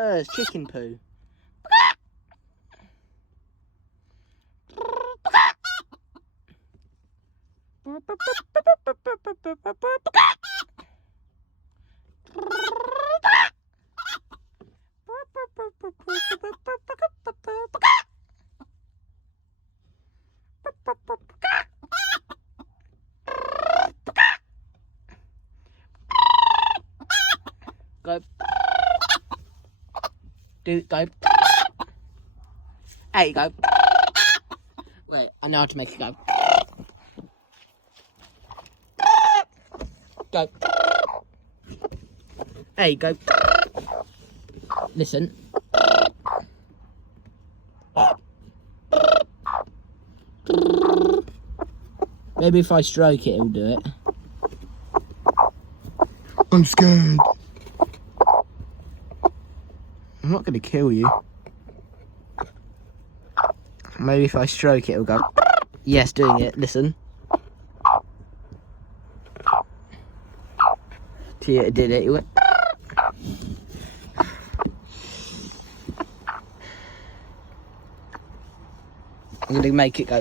It's chicken poo. Go. Go. There you go. Wait, I know how to make it go. Go. There you go. Listen. Maybe if I stroke it, it'll do it. I'm scared. I'm not going to kill you. Maybe if I stroke it, it'll go. Yes, doing it. Listen. Tia did it. It went. I'm going to make it go.